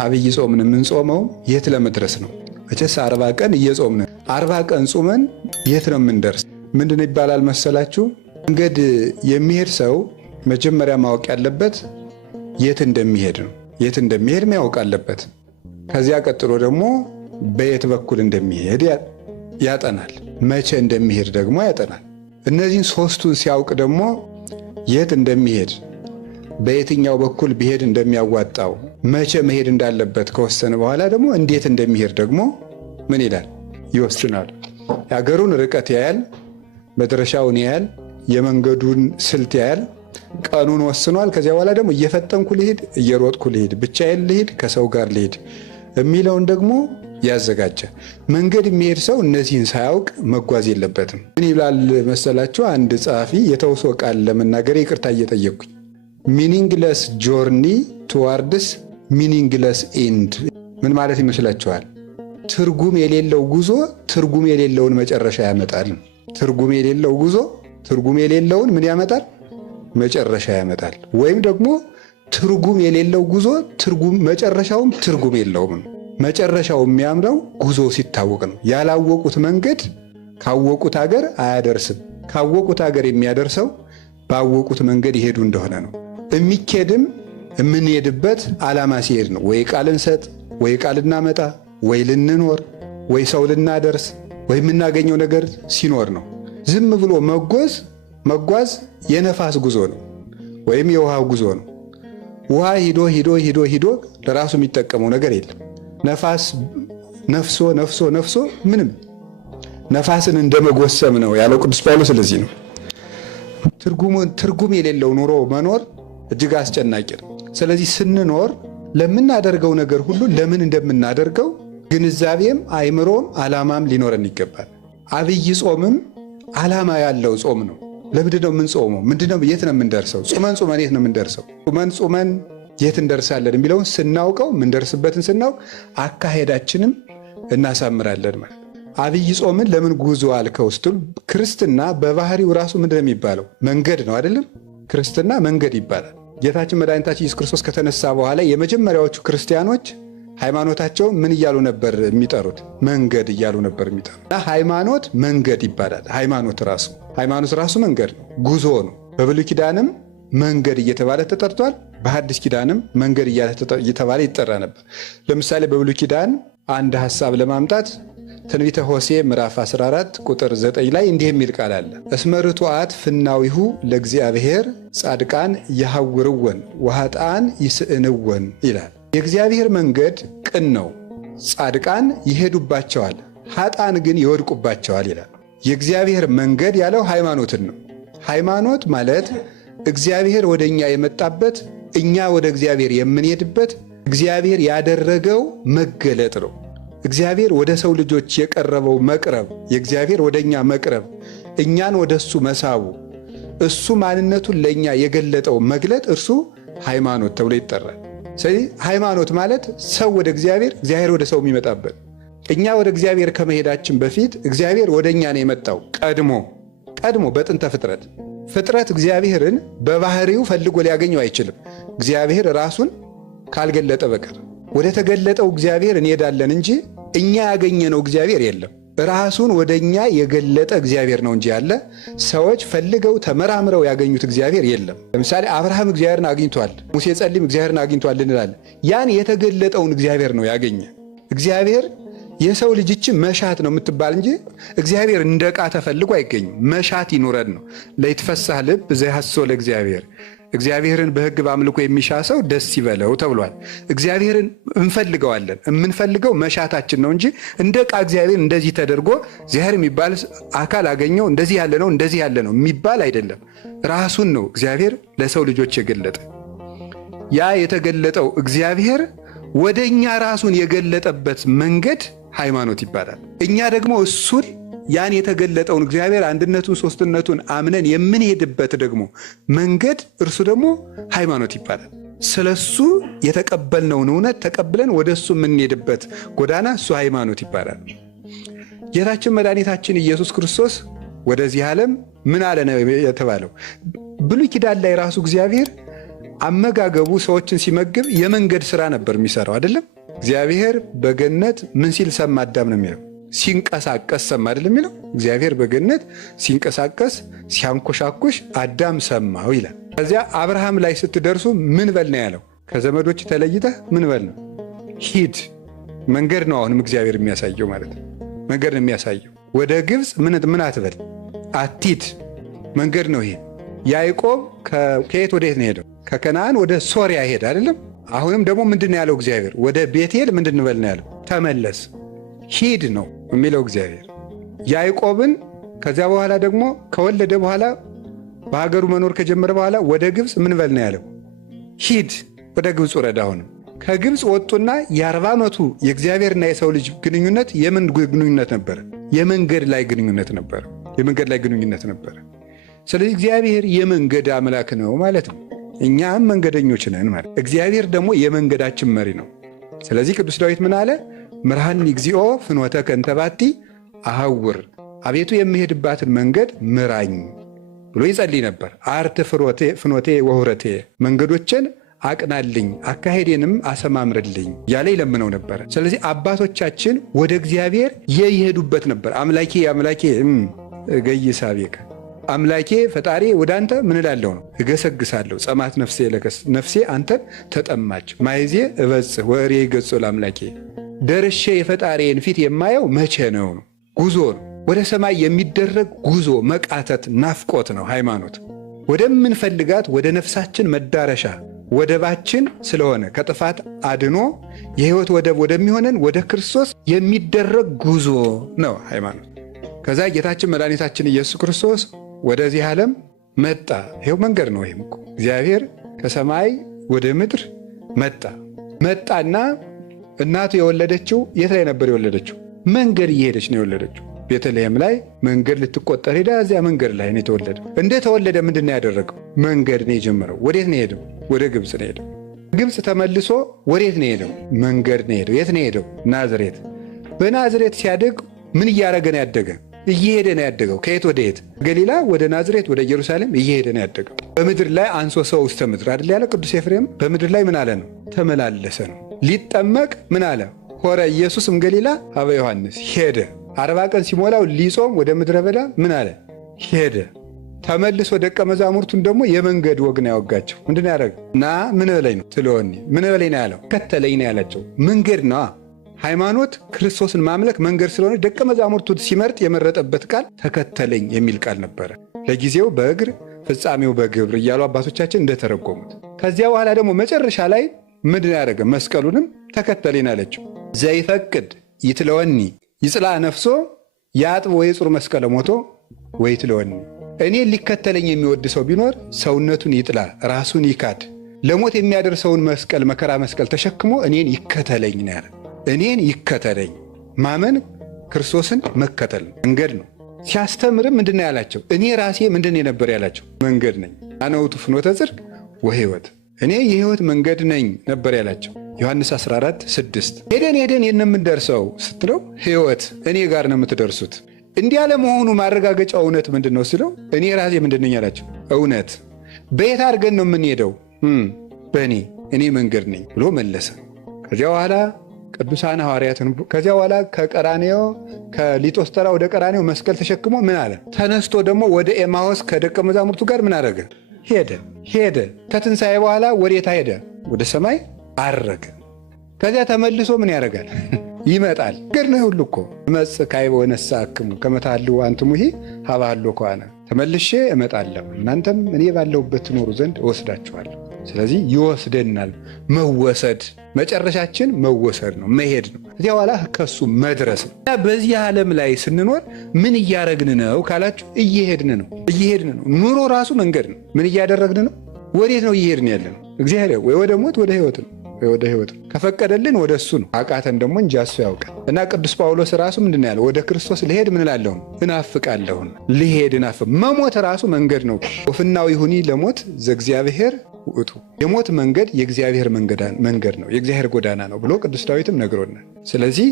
አብይ ጾምን የምንጾመው የት ለመድረስ ነው? መቼስ 40 ቀን እየጾምን 40 ቀን ጾመን የት ነው የምንደርስ? ምንድን ይባላል መሰላችሁ? መንገድ የሚሄድ ሰው መጀመሪያ ማወቅ ያለበት የት እንደሚሄድ ነው። የት እንደሚሄድ ማወቅ አለበት። ከዚያ ቀጥሎ ደግሞ በየት በኩል እንደሚሄድ ያጠናል። መቼ እንደሚሄድ ደግሞ ያጠናል። እነዚህን ሶስቱን ሲያውቅ ደግሞ የት እንደሚሄድ፣ በየትኛው በኩል ቢሄድ እንደሚያዋጣው፣ መቼ መሄድ እንዳለበት ከወሰነ በኋላ ደግሞ እንዴት እንደሚሄድ ደግሞ ምን ይላል? ይወስናል። የሀገሩን ርቀት ያያል፣ መድረሻውን ያያል፣ የመንገዱን ስልት ያያል፣ ቀኑን ወስኗል። ከዚያ በኋላ ደግሞ እየፈጠንኩ ልሄድ፣ እየሮጥኩ ልሄድ፣ ብቻዬን ልሄድ፣ ከሰው ጋር ልሄድ የሚለውን ደግሞ ያዘጋጃል። መንገድ የሚሄድ ሰው እነዚህን ሳያውቅ መጓዝ የለበትም። ምን ይላል መሰላችሁ? አንድ ጸሐፊ የተውሶ ቃል ለመናገር ይቅርታ እየጠየቅኩኝ፣ ሚኒንግለስ ጆርኒ ቱዋርድስ ሚኒንግለስ ኤንድ። ምን ማለት ይመስላችኋል? ትርጉም የሌለው ጉዞ ትርጉም የሌለውን መጨረሻ ያመጣል። ትርጉም የሌለው ጉዞ ትርጉም የሌለውን ምን ያመጣል? መጨረሻ ያመጣል። ወይም ደግሞ ትርጉም የሌለው ጉዞ መጨረሻውም ትርጉም የለውም። መጨረሻው የሚያምረው ጉዞ ሲታወቅ ነው። ያላወቁት መንገድ ካወቁት ሀገር አያደርስም። ካወቁት ሀገር የሚያደርሰው ባወቁት መንገድ ይሄዱ እንደሆነ ነው። የሚኬድም የምንሄድበት ዓላማ ሲሄድ ነው። ወይ ቃል እንሰጥ፣ ወይ ቃል እናመጣ፣ ወይ ልንኖር፣ ወይ ሰው ልናደርስ፣ ወይ የምናገኘው ነገር ሲኖር ነው። ዝም ብሎ መጓዝ የነፋስ ጉዞ ነው፣ ወይም የውሃ ጉዞ ነው። ውሃ ሂዶ ሂዶ ሂዶ ሂዶ ለራሱ የሚጠቀመው ነገር የለም። ነፋስ ነፍሶ ምንም ነፋስን እንደመጎሰም ነው ያለው ቅዱስ ጳውሎስ። ስለዚህ ነው ትርጉም የሌለው ኑሮ መኖር እጅግ አስጨናቂ ነው። ስለዚህ ስንኖር ለምናደርገው ነገር ሁሉ ለምን እንደምናደርገው ግንዛቤም አይምሮም ዓላማም ሊኖረን ይገባል። አብይ ጾምም ዓላማ ያለው ጾም ነው። ለምንድን ነው የምንጾመው? ምንድነው? የት ነው የምንደርሰው? ጾመን የት ነው የምንደርሰው? ጾመን የት እንደርሳለን የሚለውን ስናውቀው፣ የምንደርስበትን ስናውቅ አካሄዳችንም እናሳምራለን ማለት። አብይ ጾምን ለምን ጉዞ አልከው ስትሉ፣ ክርስትና በባህሪው ራሱ ምንድን ነው የሚባለው? መንገድ ነው አይደለም? ክርስትና መንገድ ይባላል። ጌታችን መድኃኒታችን ኢየሱስ ክርስቶስ ከተነሳ በኋላ የመጀመሪያዎቹ ክርስቲያኖች ሃይማኖታቸው ምን እያሉ ነበር የሚጠሩት? መንገድ እያሉ ነበር የሚጠሩት። እና ሃይማኖት መንገድ ይባላል። ሃይማኖት ራሱ መንገድ ነው፣ ጉዞ ነው። በብሉይ ኪዳንም መንገድ እየተባለ ተጠርቷል። በሐዲስ ኪዳንም መንገድ እየተባለ ይጠራ ነበር። ለምሳሌ በብሉይ ኪዳን አንድ ሐሳብ ለማምጣት ትንቢተ ሆሴዕ ምዕራፍ 14 ቁጥር 9 ላይ እንዲህ የሚል ቃል አለ። እስመ ርቱዓት ፍናዊሁ ለእግዚአብሔር ጻድቃን ይሐውርወን ወኃጥአን ይስእንወን ይላል። የእግዚአብሔር መንገድ ቅን ነው፣ ጻድቃን ይሄዱባቸዋል፣ ኃጥአን ግን ይወድቁባቸዋል ይላል። የእግዚአብሔር መንገድ ያለው ሃይማኖትን ነው። ሃይማኖት ማለት እግዚአብሔር ወደ እኛ የመጣበት፣ እኛ ወደ እግዚአብሔር የምንሄድበት፣ እግዚአብሔር ያደረገው መገለጥ ነው። እግዚአብሔር ወደ ሰው ልጆች የቀረበው መቅረብ፣ የእግዚአብሔር ወደ እኛ መቅረብ፣ እኛን ወደ እሱ መሳቡ፣ እሱ ማንነቱን ለእኛ የገለጠው መግለጥ፣ እርሱ ሃይማኖት ተብሎ ይጠራል። ስለዚህ ሃይማኖት ማለት ሰው ወደ እግዚአብሔር፣ እግዚአብሔር ወደ ሰው የሚመጣበት። እኛ ወደ እግዚአብሔር ከመሄዳችን በፊት እግዚአብሔር ወደ እኛ ነው የመጣው። ቀድሞ በጥንተ ፍጥረት እግዚአብሔርን በባህሪው ፈልጎ ሊያገኘው አይችልም፣ እግዚአብሔር ራሱን ካልገለጠ በቀር። ወደ ተገለጠው እግዚአብሔር እንሄዳለን እንጂ እኛ ያገኘነው እግዚአብሔር የለም። ራሱን ወደ እኛ የገለጠ እግዚአብሔር ነው እንጂ ያለ ሰዎች ፈልገው ተመራምረው ያገኙት እግዚአብሔር የለም። ለምሳሌ አብርሃም እግዚአብሔርን አግኝቷል፣ ሙሴ ጸሊም እግዚአብሔርን አግኝቷል እንላለን። ያን የተገለጠውን እግዚአብሔር ነው ያገኘ። እግዚአብሔር የሰው ልጅ መሻት ነው የምትባል እንጂ እግዚአብሔር እንደ ዕቃ ተፈልጎ አይገኝም። መሻት ይኑረን ነው። ለይትፈሳህ ልብ ዘያሐስሶ ለእግዚአብሔር፣ እግዚአብሔርን በሕግ በአምልኮ የሚሻ ሰው ደስ ይበለው ተብሏል። እግዚአብሔርን እንፈልገዋለን። የምንፈልገው መሻታችን ነው እንጂ እንደ ዕቃ እግዚአብሔር እንደዚህ ተደርጎ እግዚአብሔር የሚባል አካል አገኘው እንደዚህ ያለ ነው የሚባል አይደለም። ራሱን ነው እግዚአብሔር ለሰው ልጆች የገለጠ። ያ የተገለጠው እግዚአብሔር ወደ እኛ ራሱን የገለጠበት መንገድ ሃይማኖት ይባላል። እኛ ደግሞ እሱን ያን የተገለጠውን እግዚአብሔር አንድነቱን ሦስትነቱን አምነን የምንሄድበት ደግሞ መንገድ እርሱ ደግሞ ሃይማኖት ይባላል። ስለሱ የተቀበልነውን እውነት ተቀብለን ወደ እሱ የምንሄድበት ጎዳና እሱ ሃይማኖት ይባላል። ጌታችን መድኃኒታችን ኢየሱስ ክርስቶስ ወደዚህ ዓለም ምን አለ ነው የተባለው? ብሉይ ኪዳን ላይ ራሱ እግዚአብሔር አመጋገቡ ሰዎችን ሲመግብ የመንገድ ሥራ ነበር የሚሰራው አይደለም? እግዚአብሔር በገነት ምን ሲል ሰማ አዳም ነው የሚለው? ሲንቀሳቀስ ሰማ አይደለም የሚለው? እግዚአብሔር በገነት ሲንቀሳቀስ ሲያንኮሻኩሽ አዳም ሰማው ይላል። ከዚያ አብርሃም ላይ ስትደርሱ ምን በል ነው ያለው? ከዘመዶች ተለይተህ ምን በል ነው? ሂድ። መንገድ ነው አሁንም እግዚአብሔር የሚያሳየው ማለት ነው። መንገድ ነው የሚያሳየው። ወደ ግብፅ ምን አትበል፣ አትሂድ። መንገድ ነው ይሄ። ያዕቆብ ከየት ወደ የት ነው ሄደው? ከከነዓን ወደ ሶርያ ሄደ አይደለም? አሁንም ደግሞ ምንድን ነው ያለው እግዚአብሔር? ወደ ቤቴል ምንድን እንበል ነው ያለው? ተመለስ፣ ሂድ ነው የሚለው እግዚአብሔር ያዕቆብን። ከዚያ በኋላ ደግሞ ከወለደ በኋላ በሀገሩ መኖር ከጀመረ በኋላ ወደ ግብፅ ምን በል ነው ያለው? ሂድ፣ ወደ ግብፅ ውረድ። አሁንም ከግብፅ ወጡና የ40 ዓመቱ የእግዚአብሔርና የሰው ልጅ ግንኙነት የምን ግንኙነት ነበረ? የመንገድ ላይ ግንኙነት ነበረ። የመንገድ ላይ ግንኙነት ነበረ። ስለዚህ እግዚአብሔር የመንገድ አምላክ ነው ማለት ነው። እኛም መንገደኞች ነን ማለት። እግዚአብሔር ደግሞ የመንገዳችን መሪ ነው። ስለዚህ ቅዱስ ዳዊት ምን አለ? ምርሃኒ እግዚኦ ፍኖተከ እንተ ባቲ አሐውር፣ አቤቱ የምሄድባትን መንገድ ምራኝ ብሎ ይጸልይ ነበር። አርት ፍኖቴ ወሁረቴ፣ መንገዶችን አቅናልኝ አካሄዴንም አሰማምርልኝ ያለ ይለምነው ነበር። ስለዚህ አባቶቻችን ወደ እግዚአብሔር የሄዱበት ነበር። አምላኬ አምላኬ ገይሳቤከ፣ አምላኬ ፈጣሪ ወደ አንተ ምን እላለሁ ነው? እገሰግሳለሁ። ጸማት ነፍሴ አንተን ተጠማች። ማይዜ እበጽሕ ወእሬ ገጾ ለአምላኬ፣ ደርሼ የፈጣሪን ፊት የማየው መቼ ነው? ጉዞ ነው። ወደ ሰማይ የሚደረግ ጉዞ፣ መቃተት፣ ናፍቆት ነው ሃይማኖት። ወደምንፈልጋት ወደ ነፍሳችን መዳረሻ ወደባችን ስለሆነ ከጥፋት አድኖ የሕይወት ወደብ ወደሚሆነን ወደ ክርስቶስ የሚደረግ ጉዞ ነው ሃይማኖት። ከዛ ጌታችን መድኃኒታችን ኢየሱስ ክርስቶስ ወደዚህ ዓለም መጣ። ይኸው መንገድ ነው። ይህም እኮ እግዚአብሔር ከሰማይ ወደ ምድር መጣና እናቱ የወለደችው የት ላይ ነበር የወለደችው? መንገድ እየሄደች ነው የወለደችው። ቤተልሔም ላይ መንገድ ልትቆጠር ሄዳ እዚያ መንገድ ላይ ነው የተወለደ። እንደተወለደ ምንድን ነው ያደረገው? መንገድ ነው የጀመረው። ወዴት ነው ሄደው? ወደ ግብፅ ነው ሄደው። ግብፅ ተመልሶ ወዴት ነው ሄደው? መንገድ ነው ሄደው። የት ነው ሄደው? ናዝሬት። በናዝሬት ሲያድግ ምን እያደረገ ነው ያደገ? እየሄደ ነው ያደገው። ከየት ወደ የት? ገሊላ ወደ ናዝሬት ወደ ኢየሩሳሌም እየሄደ ነው ያደገው። በምድር ላይ አንሶ ሰው ውስተ ምድር አይደል ያለ ቅዱስ ኤፍሬም። በምድር ላይ ምን አለ ነው? ተመላለሰ ነው። ሊጠመቅ ምን አለ? ሆረ ኢየሱስም ገሊላ ሀበ ዮሐንስ፣ ሄደ። 40 ቀን ሲሞላው ሊጾም ወደ ምድረ በዳ ምን አለ? ሄደ። ተመልሶ ደቀ መዛሙርቱን ደግሞ የመንገድ ወግ ነው ያወጋቸው። ምንድን ነው ያደረገው? ና ምን በለኝ ነው ትለወኒ፣ ምን በለኝ ነው ያለው? ከተለኝ ነው ያላቸው። መንገድ ነው ሃይማኖት። ክርስቶስን ማምለክ መንገድ ስለሆነ ደቀ መዛሙርቱን ሲመርጥ የመረጠበት ቃል ተከተለኝ የሚል ቃል ነበረ። ለጊዜው በእግር ፍጻሜው በግብር እያሉ አባቶቻችን እንደተረጎሙት። ከዚያ በኋላ ደግሞ መጨረሻ ላይ ምንድን ያደረገ? መስቀሉንም ተከተለኝ አለችው። ዘይፈቅድ ይትለወኒ ይጽላ ነፍሶ ያጥብ ወይ ጽሩ መስቀለ ሞቶ ወይ ትለወኒ። እኔ ሊከተለኝ የሚወድ ሰው ቢኖር ሰውነቱን ይጥላ፣ ራሱን ይካድ፣ ለሞት የሚያደርሰውን መስቀል መከራ መስቀል ተሸክሞ እኔን ይከተለኝ ነው ያለ። እኔን ይከተለኝ ማመን ክርስቶስን መከተል መንገድ ነው። ሲያስተምርም ምንድን ነው ያላቸው? እኔ ራሴ ምንድን የነበር ያላቸው? መንገድ ነኝ። አነ ውእቱ ፍኖተ ጽድቅ ወሕይወት፣ እኔ የሕይወት መንገድ ነኝ ነበር ያላቸው። ዮሐንስ 14:6 ሄደን የምንደርሰው ስትለው ሕይወት እኔ ጋር ነው የምትደርሱት። እንዲህ ያለመሆኑ ማረጋገጫ እውነት ምንድን ነው ስለው እኔ ራሴ ምንድን ነኝ ያላቸው? እውነት። በየት አድርገን ነው የምንሄደው? እኔ መንገድ ነኝ ብሎ መለሰ። ከዚያ በኋላ ቅዱሳን ሐዋርያትን ከዚያ በኋላ ከቀራኔዮ ከሊጦስተራ ወደ ቀራኔዮ መስቀል ተሸክሞ ምን አለ? ተነስቶ ደግሞ ወደ ኤማዎስ ከደቀ መዛሙርቱ ጋር ምን አደረገ? ሄደ። ከትንሣኤ በኋላ ወዴታ ሄደ? ወደ ሰማይ አረገ። ከዚያ ተመልሶ ምን ያደርጋል? ይመጣል። ገድነ ሁሉ እኮ መጽእ ካዕበ ወነሣእክሙ ከመ ታህልዉ አንትሙሂ ሀበ ሀሎ ከዋነ፣ ተመልሼ እመጣለሁ እናንተም እኔ ባለሁበት ትኖሩ ዘንድ እወስዳችኋለሁ። ስለዚህ ይወስደናል። መወሰድ መጨረሻችን መወሰድ ነው፣ መሄድ ነው። እዚያ በኋላ ከሱ መድረስ ነው። በዚህ ዓለም ላይ ስንኖር ምን እያደረግን ነው ካላችሁ፣ እየሄድን ነው። ኑሮ ራሱ መንገድ ነው። ምን እያደረግን ነው? ወዴት ነው እየሄድን ያለ ነው? እግዚአብሔር ወይ ወደ ሞት ወደ ሕይወት ነው። ከፈቀደልን ወደ እሱ ነው። አቃተን ደግሞ እንጂ እሱ ያውቃል። እና ቅዱስ ጳውሎስ ራሱ ምንድን ያለው? ወደ ክርስቶስ ልሄድ ምን እላለሁ? እናፍቃለሁ። መሞት ራሱ መንገድ ነው። ወፍናው ይሁኒ ለሞት ዘእግዚአብሔር ውእቱ፣ የሞት መንገድ የእግዚአብሔር መንገድ ነው፣ የእግዚአብሔር ጎዳና ነው ብሎ ቅዱስ ዳዊትም ነግሮናል። ስለዚህ